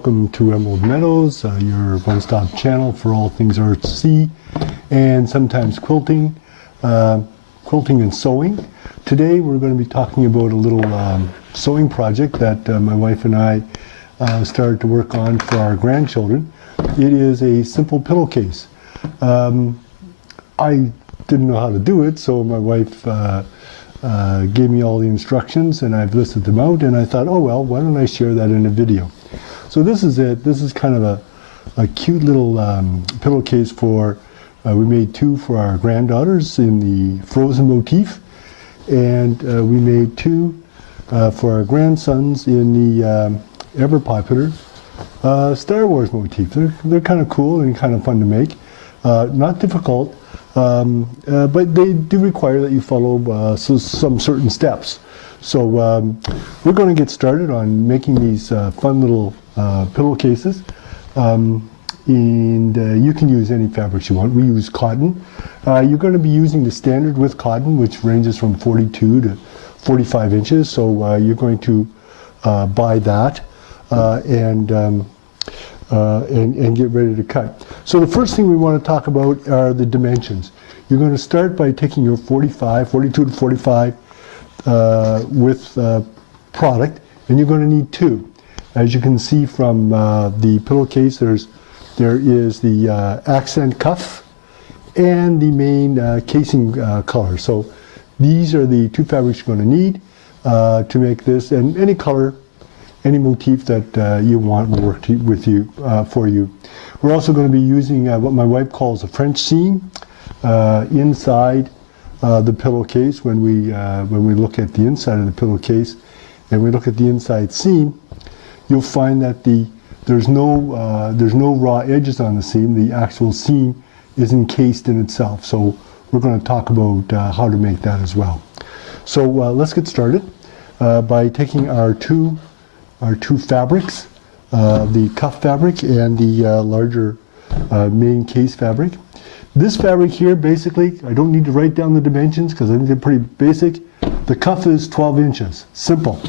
Welcome to Emerald Meadows, your one-stop channel for all things artsy and sometimes quilting and sewing. Today we're going to be talking about a little sewing project that my wife and I started to work on for our grandchildren. It is a simple pillowcase. I didn't know how to do it, so my wife gave me all the instructions and I've listed them out, and I thought, oh well, why don't I share that in a video. So this is it. This is kind of a cute little pillowcase for, we made two for our granddaughters in the Frozen motif, and we made two for our grandsons in the ever popular Star Wars motif. They're kind of cool and kind of fun to make. Not difficult, but they do require that you follow some certain steps. So we're going to get started on making these fun little pillowcases, and you can use any fabrics you want. We use cotton. You're going to be using the standard width cotton, which ranges from 42 to 45 inches, so you're going to buy that and get ready to cut. So the first thing we want to talk about are the dimensions. You're going to start by taking your 42 to 45 width product, and you're going to need two. As you can see from the pillowcase, there is the accent cuff and the main casing color. So these are the two fabrics you're going to need to make this, and any color, any motif that you want will work with you for you. We're also going to be using what my wife calls a French seam inside the pillowcase. When we look at the inside of the pillowcase and we look at the inside seam, you'll find that there's no raw edges on the seam. The actual seam is encased in itself. So we're going to talk about how to make that as well. So let's get started by taking our two fabrics, the cuff fabric and the larger main case fabric. This fabric here, basically, I don't need to write down the dimensions because I think they're pretty basic. The cuff is 12 inches, simple.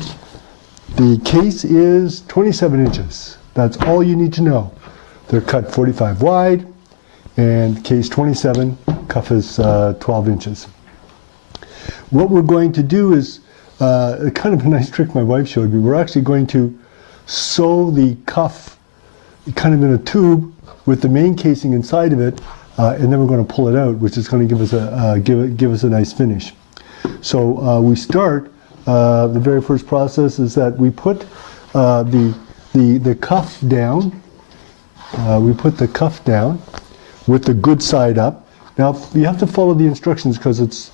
The case is 27 inches. That's all you need to know. They're cut 45 wide, and case 27, cuff is 12 inches. What we're going to do is kind of a nice trick my wife showed me. We're actually going to sew the cuff kind of in a tube with the main casing inside of it, and then we're going to pull it out, which is going to give us a nice finish. So we start. The very first process is that we put the cuff down. We put the cuff down with the good side up. Now you have to follow the instructions because it's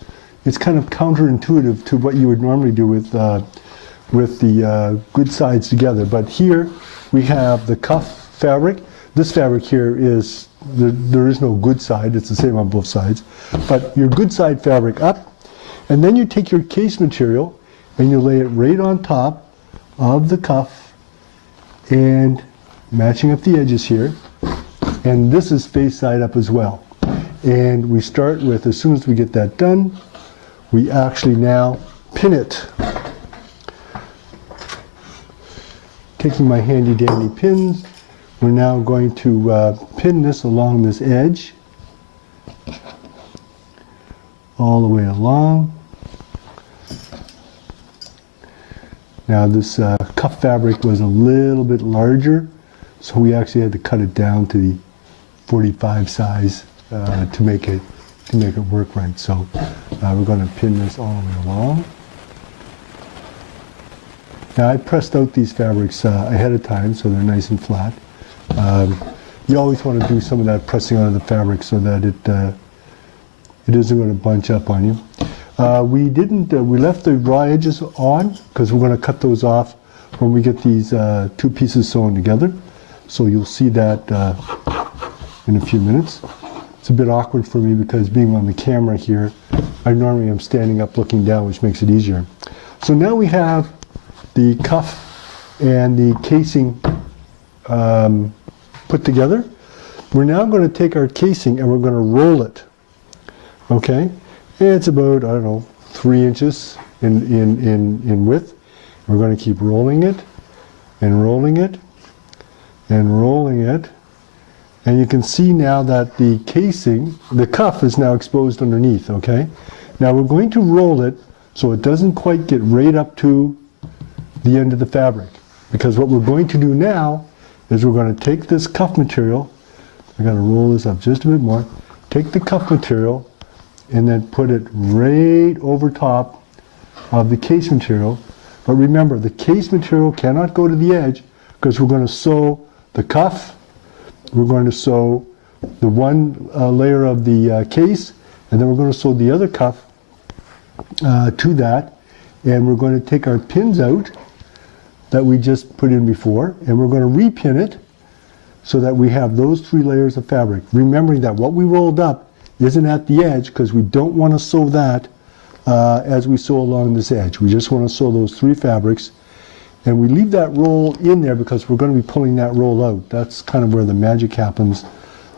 kind of counterintuitive to what you would normally do with the good sides together. But here we have the cuff fabric. This fabric here is, there is no good side, it's the same on both sides. But your good side fabric up, and then you take your case material and you lay it right on top of the cuff and matching up the edges here. And this is face side up as well. And we start with, as soon as we get that done, we actually now pin it. Taking my handy dandy pins, we're now going to pin this along this edge, all the way along. Now this cuff fabric was a little bit larger, so we actually had to cut it down to the 45 size to make it work right. So we're going to pin this all the way along. Now I pressed out these fabrics ahead of time so they're nice and flat. You always want to do some of that pressing out of the fabric so that it isn't going to bunch up on you. We left the raw edges on because we're going to cut those off when we get these two pieces sewn together. So you'll see that in a few minutes. It's a bit awkward for me because being on the camera here, I normally am standing up looking down, which makes it easier. So now we have the cuff and the casing put together. We're now going to take our casing and we're going to roll it. Okay? It's about, I don't know, 3 inches in width. We're going to keep rolling it and rolling it and rolling it. And you can see now that the casing, the cuff is now exposed underneath, okay? Now we're going to roll it so it doesn't quite get right up to the end of the fabric. Because what we're going to do now is we're going to take this cuff material, I gotta roll this up just a bit more, take the cuff material and then put it right over top of the case material. But remember, the case material cannot go to the edge because we're going to sew the cuff, we're going to sew the one layer of the case, and then we're going to sew the other cuff to that, and we're going to take our pins out that we just put in before, and we're going to repin it so that we have those 3 layers of fabric. Remembering that what we rolled up isn't at the edge because we don't want to sew that as we sew along this edge. We just want to sew those 3 fabrics, and we leave that roll in there because we're going to be pulling that roll out. That's kind of where the magic happens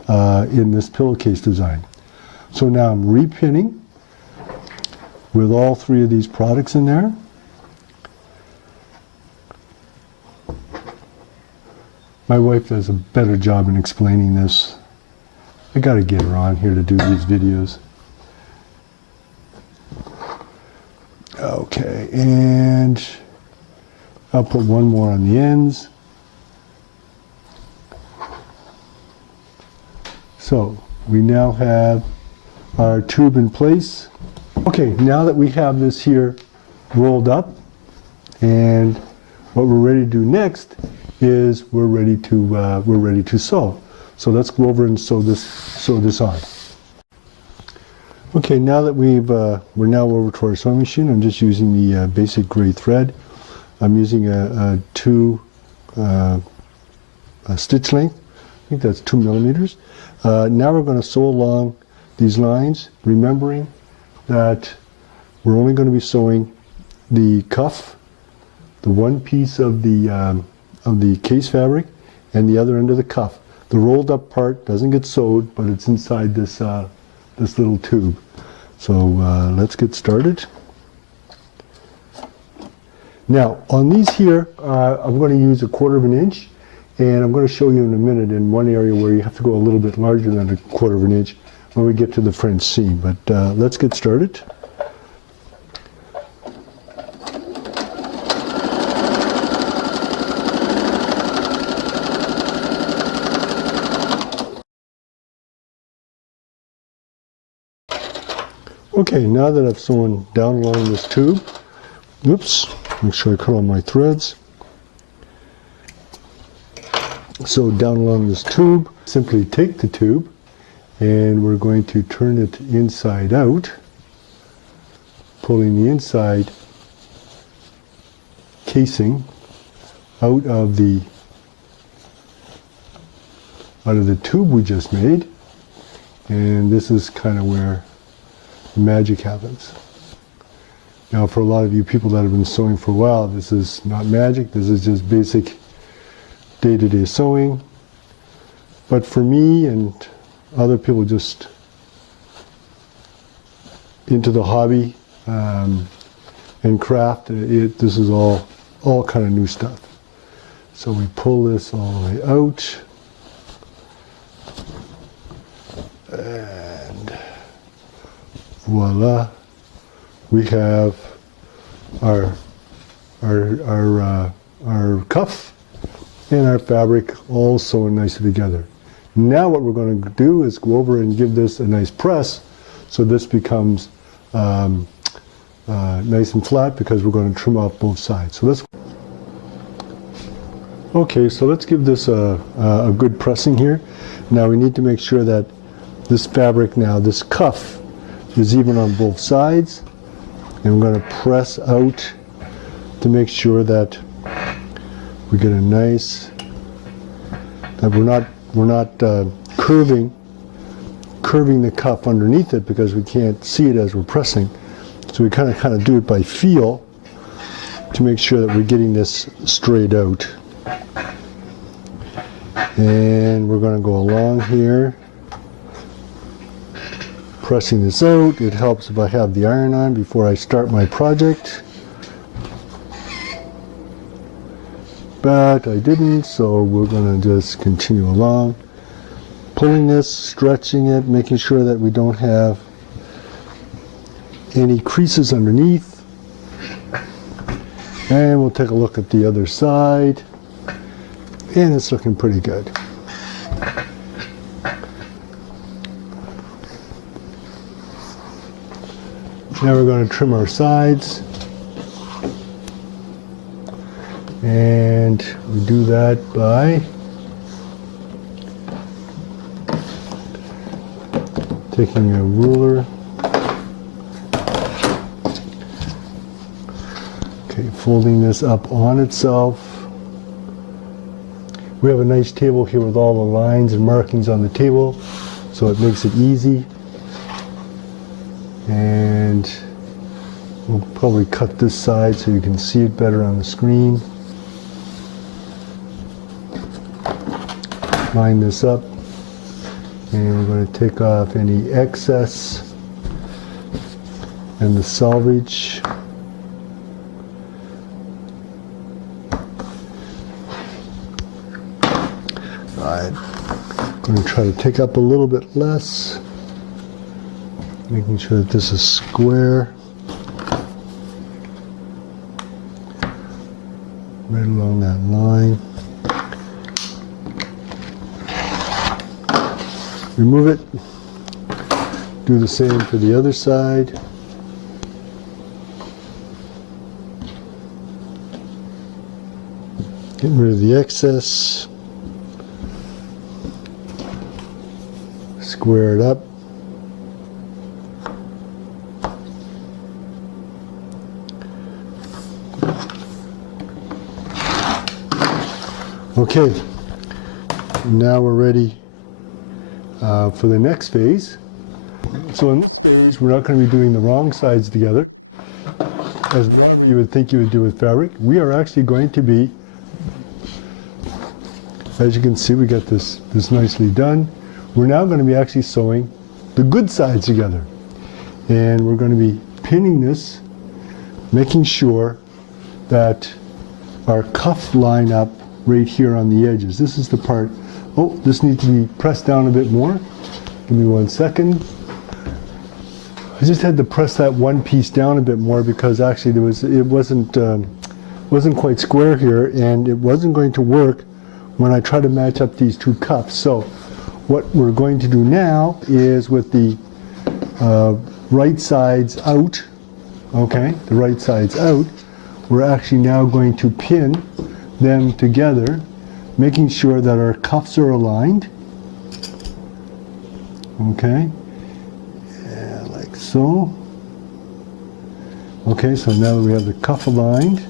in this pillowcase design. So now I'm repinning with all 3 of these products in there. My wife does a better job in explaining this. I gotta get her on here to do these videos. Okay, and I'll put one more on the ends. So we now have our tube in place. Okay, now that we have this here rolled up, and what we're ready to do next is we're ready to sew. So let's go over and sew this on. Okay, now that we're now over to our sewing machine, I'm just using the basic gray thread. I'm using a 2 stitch length. I think that's 2 millimeters. Now we're going to sew along these lines, remembering that we're only going to be sewing the cuff, the one piece of the case fabric, and the other end of the cuff. The rolled up part doesn't get sewed, but it's inside this this little tube. So let's get started. Now on these here, I'm going to use 1/4 inch, and I'm going to show you in a minute in one area where you have to go a little bit larger than 1/4 inch when we get to the French seam. But let's get started. Okay, now that I've sewn down along this tube, oops, make sure I cut all my threads. So down along this tube, simply take the tube and we're going to turn it inside out, pulling the inside casing out of the tube we just made, and this is kind of where the magic happens. Now for a lot of you people that have been sewing for a while, this is not magic, this is just basic day-to-day sewing. But for me and other people just into the hobby and craft, this is all kind of new stuff. So we pull this all the way out, and voila, we have our cuff and our fabric all sewn nicely together. Now what we're going to do is go over and give this a nice press so this becomes nice and flat, because we're going to trim off both sides. So let's give this a good pressing here. Now we need to make sure that this fabric, now this cuff, is even on both sides, and we're going to press out to make sure that we get a nice, that we're not curving the cuff underneath it, because we can't see it as we're pressing. So we kind of do it by feel to make sure that we're getting this straight out. And we're going to go along here, pressing this out. It helps if I have the iron on before I start my project. but I didn't, so we're going to just continue along. Pulling this, stretching it, making sure that we don't have any creases underneath. And we'll take a look at the other side. And it's looking pretty good. Now we're going to trim our sides. And we do that by taking a ruler. Okay, folding this up on itself. We have a nice table here with all the lines and markings on the table, so it makes it easy. And we'll probably cut this side so you can see it better on the screen. Line this up, and we're going to take off any excess and the salvage. I'm going to try to take up a little bit less, making sure that this is square. Right along that line. Remove it. Do the same for the other side. Getting rid of the excess. Square it up. Okay, now we're ready for the next phase. So in this phase, we're not going to be doing the wrong sides together, as normally you would think you would do with fabric. We are actually going to be, as you can see, we got this nicely done. We're now going to be actually sewing the good sides together. And we're going to be pinning this, making sure that our cuffs line up right here on the edges. This is the part, oh, this needs to be pressed down a bit more. Give me 1 second. I just had to press that one piece down a bit more because actually it wasn't quite square here, and it wasn't going to work when I try to match up these two cuffs. So what we're going to do now is, with the right sides out, okay, the right sides out, we're actually now going to pin them together, making sure that our cuffs are aligned. Okay, yeah, like so. Okay, so now that we have the cuff aligned,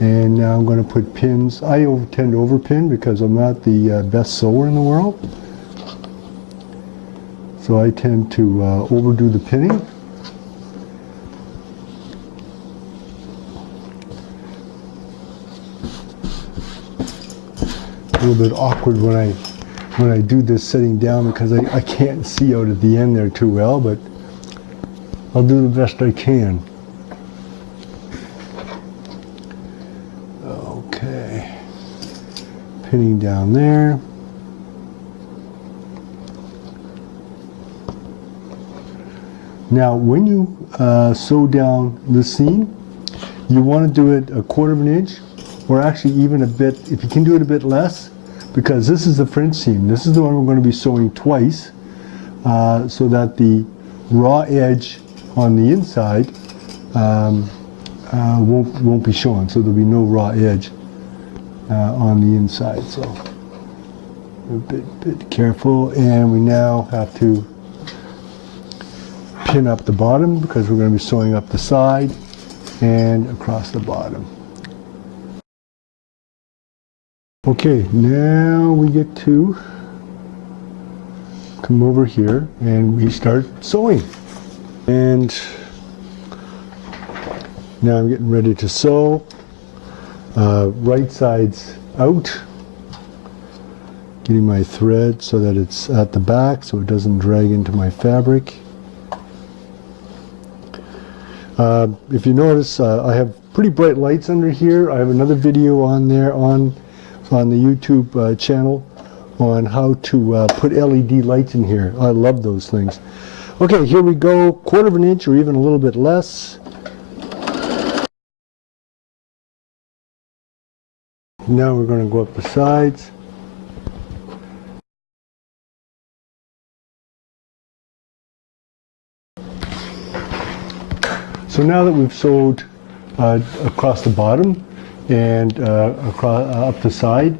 and now I'm going to put pins. I tend to overpin because I'm not the best sewer in the world, so I tend to overdo the pinning. A little bit awkward when I do this sitting down because I can't see out at the end there too well, but I'll do the best I can. Okay, pinning down there. Now when you sew down the seam, you want to do it 1/4 inch, or actually even a bit, if you can do it a bit less, because this is the French seam. This is the one we're going to be sewing twice, so that the raw edge on the inside won't be shown. So there'll be no raw edge on the inside. So a bit careful, and we now have to pin up the bottom because we're going to be sewing up the side and across the bottom. Okay, now we get to come over here and we start sewing. And now I'm getting ready to sew. Right side's out. Getting my thread so that it's at the back so it doesn't drag into my fabric. If you notice, I have pretty bright lights under here. I have another video on there on the YouTube channel on how to put LED lights in here. I love those things. Okay, here we go, 1/4 of an inch or even a little bit less. Now we're going to go up the sides. So now that we've sewed across the bottom and across, up the side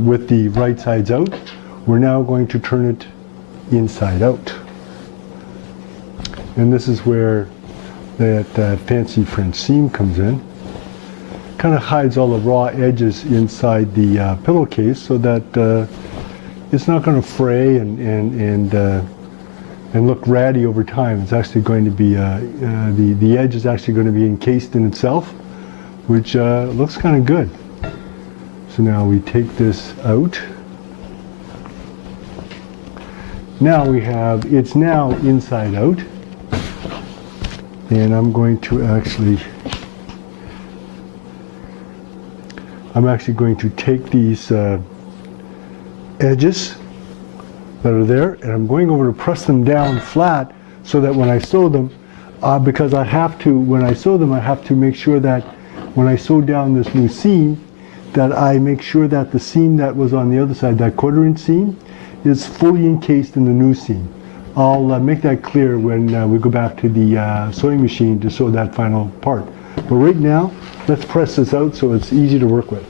with the right sides out, we're now going to turn it inside out. And this is where that fancy French seam comes in. Kind of hides all the raw edges inside the pillowcase so that it's not going to fray and look ratty over time. It's actually going to be, the edge is actually going to be encased in itself, which looks kind of good. So now we take this out. Now we have, it's now inside out. And I'm going to actually, going to take these edges that are there, and I'm going over to press them down flat so that when I sew them, because I have to, when I sew them, I have to make sure that when I sew down this new seam, that I make sure that the seam that was on the other side, that 1/4 inch seam, is fully encased in the new seam. I'll make that clear when we go back to the sewing machine to sew that final part. But right now, let's press this out so it's easy to work with.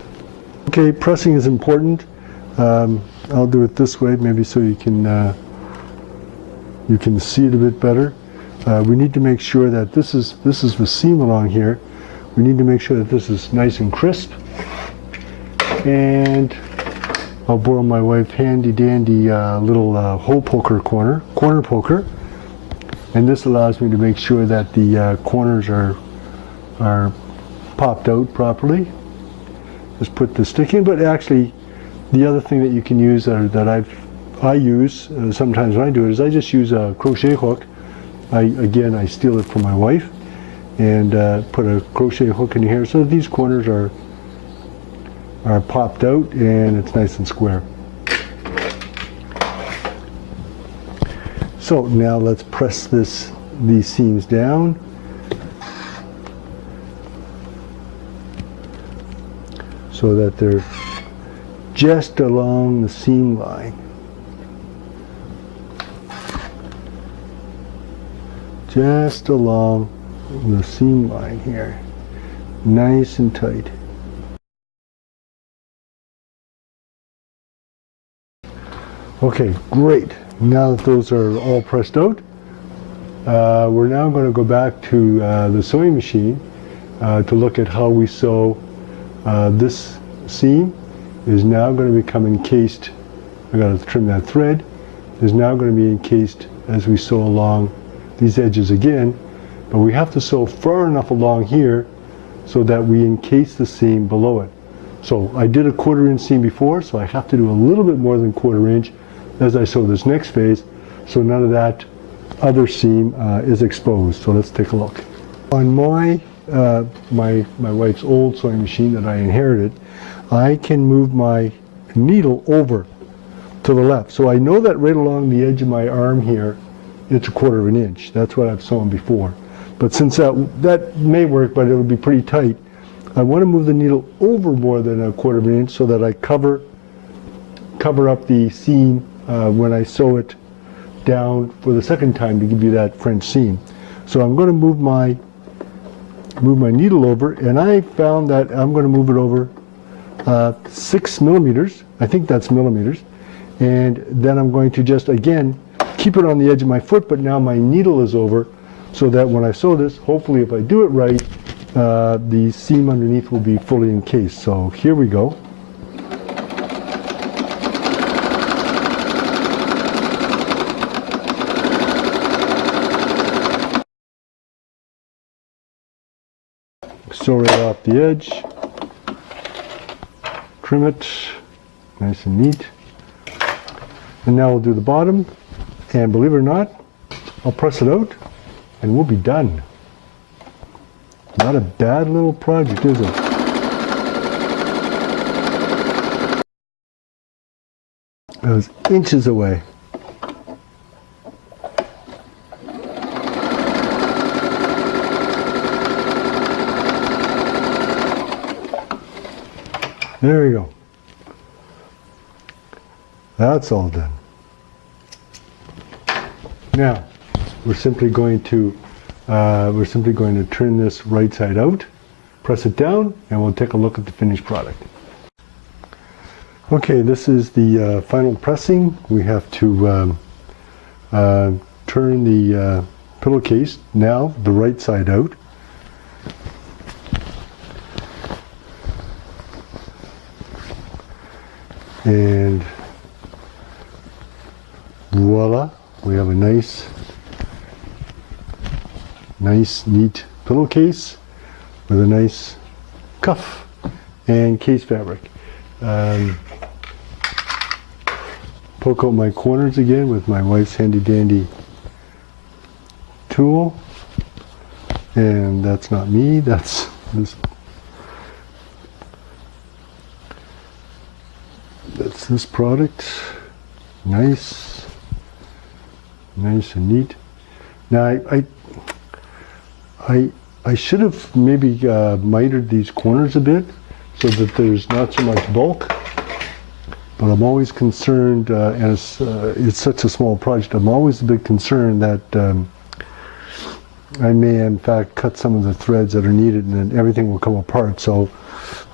Okay, pressing is important. I'll do it this way, maybe so you can see it a bit better. We need to make sure that this is the seam along here. We need to make sure that this is nice and crisp. And I'll borrow my wife's handy dandy little hole poker corner poker, and this allows me to make sure that the corners are popped out properly. Just put the stick in, but actually the other thing that you can use that I use sometimes when I do it is I just use a crochet hook. I steal it from my wife and put a crochet hook in here so that these corners are popped out and it's nice and square. So now let's press these seams down. So that they're just along the seam line. Just along the seam line here. Nice and tight. Okay, great. Now that those are all pressed out, we're now going to go back to the sewing machine to look at how we sew this seam. Is now going to become encased. I got to trim that thread. Is now going to be encased as we sew along these edges again, but we have to sew far enough along here so that we encase the seam below it. So I did a 1/4 inch seam before, so I have to do a little bit more than 1/4 inch as I sew this next phase, so none of that other seam is exposed. So let's take a look. On my wife's old sewing machine that I inherited, I can move my needle over to the left. So I know that right along the edge of my arm here, it's a 1/4 inch. That's what I've sewn before. But since that may work, but it'll be pretty tight, I want to move the needle over more than a 1/4 inch so that I cover up the seam when I sew it down for the second time to give you that French seam. So I'm going to move my needle over, and I found that I'm going to move it over 6 millimeters. I think that's millimeters. And then I'm going to just, again, keep it on the edge of my foot, but now my needle is over so that when I sew this, hopefully if I do it right, the seam underneath will be fully encased. So here we go. Sew right off the edge, trim it, nice and neat. And now we'll do the bottom, and believe it or not, I'll press it out, and we'll be done. Not a bad little project, is it? I was inches away. There we go. That's all done. Now, we're simply going to turn this right side out, press it down, and we'll take a look at the finished product. Okay, this is the final pressing. We have to turn the pillowcase now the right side out. And voila, we have a nice, neat pillowcase with a nice cuff and case fabric. Poke out my corners again with my wife's handy dandy tool. And that's not me, that's this. That's this product. Nice and neat. Now I should have maybe mitered these corners a bit so that there's not so much bulk. But I'm always concerned, and it's such a small project, I'm always a bit concerned that I may in fact cut some of the threads that are needed and then everything will come apart. So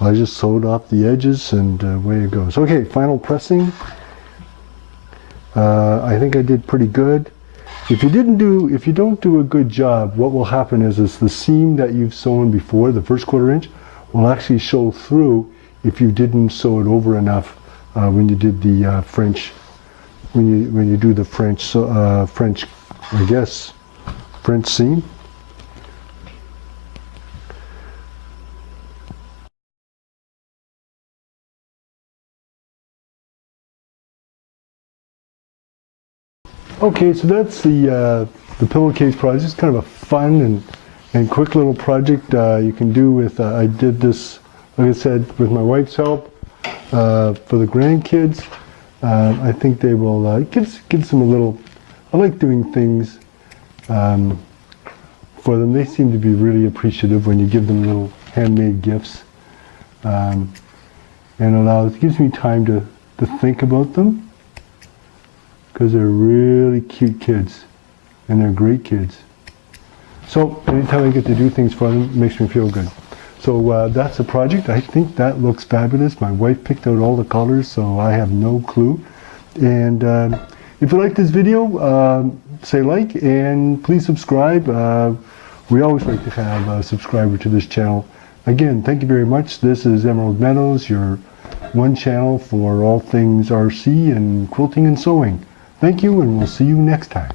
I just sewed off the edges and away it goes. Okay, final pressing. I think I did pretty good. If you don't do a good job, what will happen is the seam that you've sewn before, the first 1/4 inch, will actually show through if you didn't sew it over enough when you did the French, when you do the French, I guess, French seam. Okay, so that's the pillowcase project. It's kind of a fun and quick little project you can do with. I did this, like I said, with my wife's help for the grandkids. I think they will gives them a little. I like doing things for them. They seem to be really appreciative when you give them little handmade gifts, and gives me time to think about them. Because they're really cute kids, and they're great kids. So anytime I get to do things for them, it makes me feel good. So that's the project. I think that looks fabulous. My wife picked out all the colors, so I have no clue. And if you like this video, say like, and please subscribe. We always like to have a subscriber to this channel. Again, thank you very much. This is Emerald Meadows, your one channel for all things RC and quilting and sewing. Thank you, and we'll see you next time.